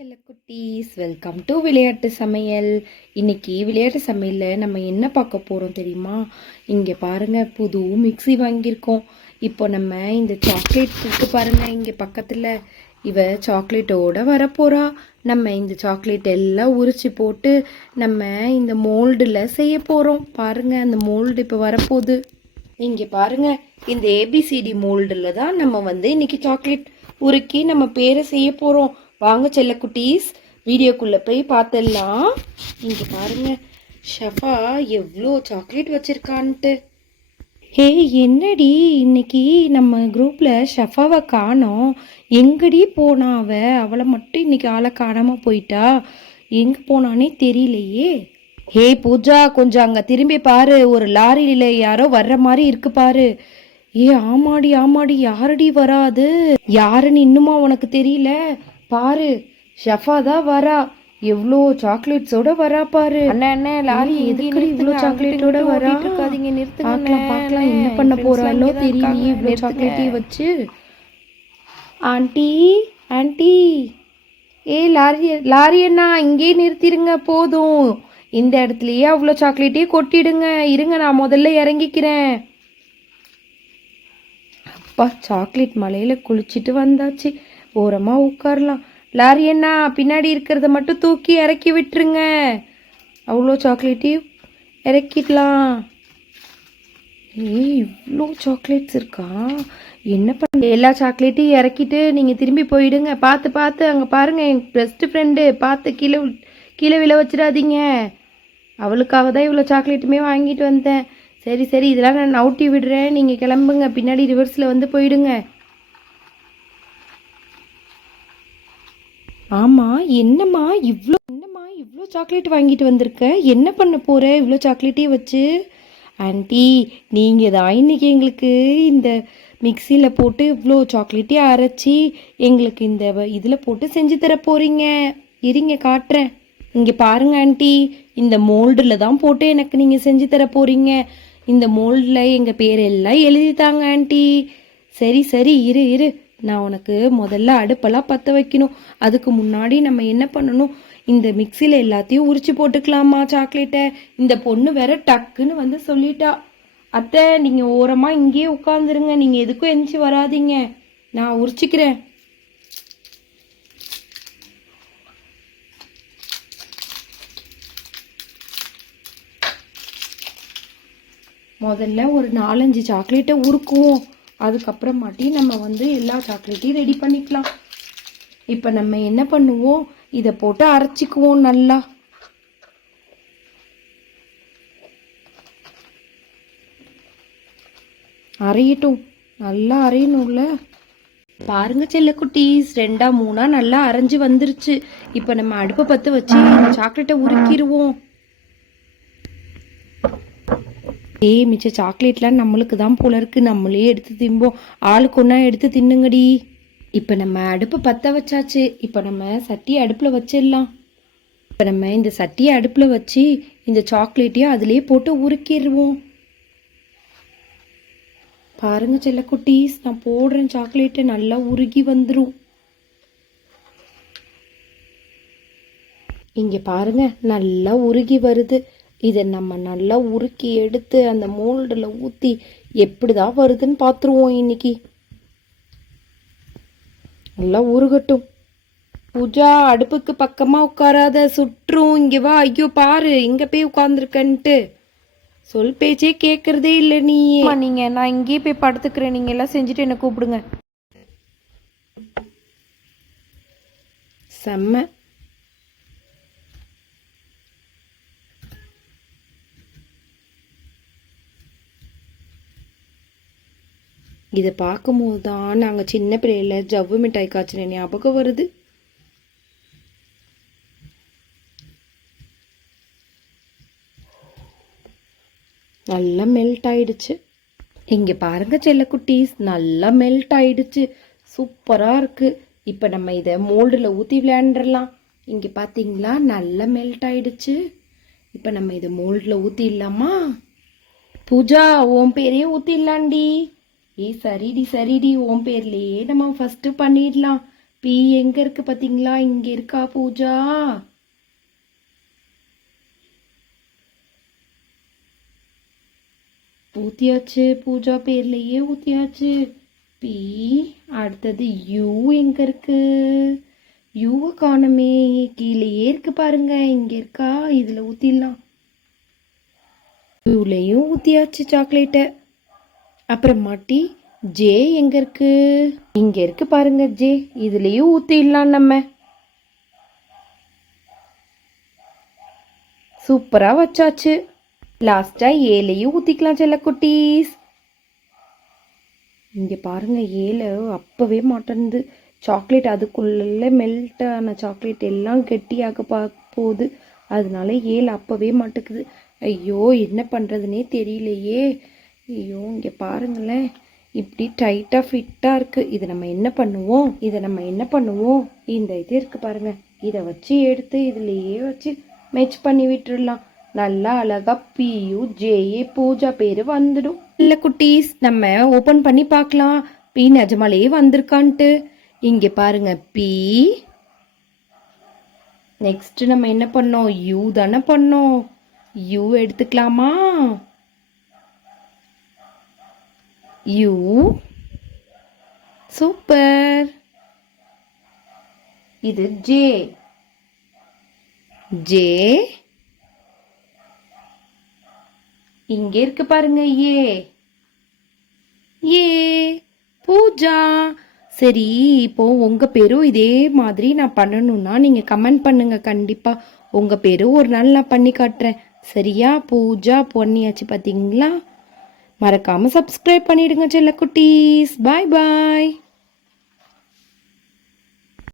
செல்லக்குட்டீஸ், welcome to விளையாட்டு சமையல். இன்னைக்கு விளையாட்டு சமையலில் நம்ம என்ன பார்க்க போகிறோம் தெரியுமா? இங்கே பாருங்கள், புது மிக்ஸி வாங்கியிருக்கோம். இப்போ நம்ம இந்த சாக்லேட் இருக்கு பாருங்கள், இங்கே பக்கத்தில் இவ சாக்லேட்டோட வரப்போகிறா. நம்ம இந்த சாக்லேட் எல்லாம் உரிச்சு போட்டு நம்ம இந்த மோல்டில் செய்ய போகிறோம். பாருங்கள், அந்த மோல்டு இப்போ வரப்போகுது. இங்கே பாருங்கள், இந்த ஏபிசிடி மோல்டில் தான் நம்ம இன்னைக்கு சாக்லேட் உருக்கி நம்ம பேரை செய்ய போகிறோம். வாங்க செல்லக்குட்டீஸ், வீடியோக்குள்ளே போய் பார்த்துடலாம். இங்கே பாருங்க, ஷஃபா எவ்வளோ சாக்லேட் வச்சுருக்கான்ட்டு. ஹே, என்னடி இன்னைக்கு நம்ம குரூப்பில் ஷஃபாவை காணோம்? எங்கடி போனா அவளை மட்டும் இன்னைக்கு ஆளை காணாமல் போயிட்டா. எங்கே போனானே தெரியலையே. ஹே பூஜா, கொஞ்சம் அங்கே திரும்பி பாரு, ஒரு லாரியில் யாரோ வர்ற மாதிரி இருக்கு பாரு. ஏ ஆமாடி ஆமாடி, யாரடி வராது? யாருன்னு இன்னுமா உனக்கு தெரியல? பாரு, ஷஃபா தான் வரா. எவ்வளோ சாக்லேட்ஸோட வரா பாரு. அண்ணா லாரி எதுக்கு இவ்வளோ சாக்லேட்டோட வரா? இருக்காதீங்க, நிறுத்துங்க. பார்க்கலாம் என்ன பண்ண போறாளோ தெரியலையே இவ்வளோ சாக்லேட்டையும் வச்சு. ஆண்டி ஆண்டி, ஏ லாரி அண்ணா, இங்கே நிறுத்திடுங்க போதும். இந்த இடத்துலயே அவ்வளோ சாக்லேட்டையும் கொட்டிடுங்க. இருங்க, நான் முதல்ல இறங்கிக்கிறேன். அப்பா, சாக்லேட் மலையில குளிச்சுட்டு வந்தாச்சு. ஓரமாக உட்காரலாம். லாரி அண்ணா, பின்னாடி இருக்கிறத மட்டும் தூக்கி இறக்கி விட்டுருங்க. அவ்வளோ சாக்லேட்டையும் இறக்கிடலாம். இவ்வளோ சாக்லேட்ஸ் இருக்கா? என்ன பண்ண? எல்லா சாக்லேட்டையும் இறக்கிட்டு நீங்கள் திரும்பி போயிடுங்க. பார்த்து பார்த்து, அங்கே பாருங்கள், என் பெஸ்ட் ஃப்ரெண்டு, பார்த்து கீழே கீழே விழ வச்சிடாதீங்க. அவளுக்காக தான் இவ்வளோ சாக்லேட்டுமே வாங்கிட்டு வந்தேன். சரி சரி, இதெல்லாம் நான் நவுட்டி விடுறேன், நீங்கள் கிளம்புங்க. பின்னாடி ரிவர்ஸில் போயிடுங்க. ஆமாம், என்னம்மா இவ்வளோ சாக்லேட் வாங்கிட்டு வந்திருக்க? என்ன பண்ண போகிற இவ்வளோ சாக்லேட்டே வச்சு? ஆண்டி, நீங்கள் தான் இன்றைக்கி எங்களுக்கு இந்த மிக்சியில் போட்டு இவ்வளோ சாக்லேட்டே அரைச்சி எங்களுக்கு இந்த இதில் போட்டு செஞ்சு தர போகிறீங்க. இருங்க காட்டுறேன். இங்கே பாருங்க ஆண்டி, இந்த மோல்டில் தான் போட்டு எனக்கு நீங்கள் செஞ்சு தர போகிறீங்க. இந்த மோல்டில் எங்கள் பேரெல்லாம் எழுதித்தாங்க ஆண்டி. சரி சரி, இரு, நான் உனக்கு முதல்ல அடுப்பெல்லாம் பற்ற வைக்கணும். அதுக்கு முன்னாடி நம்ம என்ன பண்ணணும், இந்த மிக்சியில் எல்லாத்தையும் உரிச்சு போட்டுக்கலாமா சாக்லேட்டை? இந்த பொண்ணு வேற டக்குன்னு சொல்லிட்டா. அத்தை, நீங்கள் ஓரமாக இங்கேயே உட்காந்துருங்க, நீங்கள் எதுக்கும் எந்திச்சு வராதிங்க, நான் உரிச்சிக்கிறேன். முதல்ல ஒரு 4-5 சாக்லேட்டை உருக்குவோம். அதுக்கப்புறமாட்டி நம்ம எல்லா சாக்லேட்டையும் ரெடி பண்ணிக்கலாம். இப்போ நம்ம என்ன பண்ணுவோம், இதை போட்டு அரைச்சிக்குவோம். நல்லா அரையட்டும், நல்லா அரையணும்ல. பாருங்க செல்லக்குட்டீஸ், 2-3 நல்லா அரைஞ்சு வந்துருச்சு. இப்போ நம்ம அடுப்பை பற்ற வச்சு சாக்லேட்டை உருக்கிடுவோம். மிச்ச சாக்லேட்லாம் நம்மளுக்கு தான் போல இருக்கு, நம்மளே எடுத்து திம்போம். ஆளுக்கு ஒன்றா எடுத்து தின்னுங்கடி. இப்போ நம்ம அடுப்பை பற்ற வச்சாச்சு. இப்போ நம்ம சட்டியை அடுப்பில் வச்சிடலாம். இப்போ நம்ம இந்த சட்டியை அடுப்பில் வச்சு இந்த சாக்லேட்டையும் அதிலே போட்டு உருக்கிடுவோம். பாருங்க செல்லக்குட்டீஸ், நான் போடுறேன் சாக்லேட்டை, நல்லா உருகி வந்துடும். இங்கே பாருங்க, நல்லா உருகி வருது. இதை நம்ம நல்லா உருக்கி எடுத்து அந்த மோல்டில் ஊற்றி எப்படி தான் வருதுன்னு பார்த்துருவோம். இன்னைக்கு நல்லா உருகட்டும். பூஜா, அடுப்புக்கு பக்கமாக உட்காராத, சுற்றும். இங்கே வா. ஐயோ பாரு, இங்கே போய் உட்காந்துருக்கன்ட்டு சொல் பேச்சே கேட்குறதே இல்லை நீ. நீங்கள், நான் இங்கேயே போய் படுத்துக்கிறேன், நீங்கள் எல்லாம் செஞ்சுட்டு என்னை கூப்பிடுங்க. செம்ம. இதை பார்க்கும்போது தான் நாங்கள் சின்ன பிள்ளையில ஜவ்வு மிட்டாய் காய்ச்சின ஞாபகம் வருது. நல்லா மெல்ட் ஆயிடுச்சு. இங்கே பாருங்க செல்லக்குட்டீஸ், நல்லா மெல்ட் ஆயிடுச்சு. சூப்பராக இருக்குது. இப்போ நம்ம இதை மோல்டில் ஊற்றி விளையாண்டுடலாம். இங்கே பார்த்தீங்களா, நல்லா மெல்ட் ஆயிடுச்சு. இப்போ நம்ம இதை மோல்டில் ஊற்றிடலாமா? பூஜா, உன் பேரையே ஊற்றிடலாண்டி. சரிடி, உன் பேர்லேயே நம்ம ஃபஸ்ட்டு பண்ணிடலாம். பி எங்க இருக்கு பாத்தீங்களா? இங்க இருக்கா பூஜா? ஊத்தியாச்சு, பூஜா பேர்லயே ஊத்தியாச்சு. பி. அடுத்தது யூ எங்க இருக்கு? யூவை காணுமே, கீழேயே இருக்கு பாருங்க. இங்க இருக்கா? இதுல ஊத்திடலாம். யூலையும் ஊத்தியாச்சு சாக்லேட்டை. அப்புறமாட்டி ஜே எங்க இருக்கு? இங்க இருக்கு பாருங்க ஜே. இதுலயும் ஊத்திடலாம் நம்ம. சூப்பரா வச்சாச்சு. லாஸ்டா ஏலையும் ஊத்திக்கலாம் செல்லக்குட்டீஸ். இங்க பாருங்க, ஏல அப்பவே மாட்டேன்து. சாக்லேட் அதுக்குள்ள மெல்ட் ஆன சாக்லேட் எல்லாம் கெட்டியாக போகுது. அதனால ஏல அப்பவே மாட்டுக்குது. ஐயோ, என்ன பண்றதுனே தெரியலையே. ஐயோ, இங்க பாருங்களேன், இப்படி டைட்டா ஃபிட்டா இருக்கு. இதை நம்ம என்ன பண்ணுவோம்? இந்த இது இருக்கு பாருங்க, இதை வச்சு எடுத்து இதுலயே வச்சு மெச் பண்ணி விட்டுடலாம். நல்லா அழகா பியு ஜேஏ பூஜா பேரு வந்துடும். இல்ல குட்டீஸ், நம்ம ஓபன் பண்ணி பார்க்கலாம் பி நிஜமாலே வந்திருக்கான்ட்டு. இங்க பாருங்க, பி. நெக்ஸ்ட் நம்ம என்ன பண்ணோம்? யூ தானே பண்ணோம். யூ எடுத்துக்கலாமா? யூ. சூப்பர். இது ஜே. ஜே. இங்க இருக்கு பாருங்க, ஏ. ஏ பூஜா. சரி, இப்போ உங்க பேரும் இதே மாதிரி நான் பண்ணணும்னா நீங்க கமெண்ட் பண்ணுங்க. கண்டிப்பா உங்க பேரும் ஒரு நாள் நான் பண்ணி காட்டுறேன். சரியா? பூஜா பொன்னியாச்சு பாத்தீங்களா? மறக்காம சப்ஸ்கிரைப் பண்ணிடுங்க செல்ல குட்டீஸ். பாய் பாய்.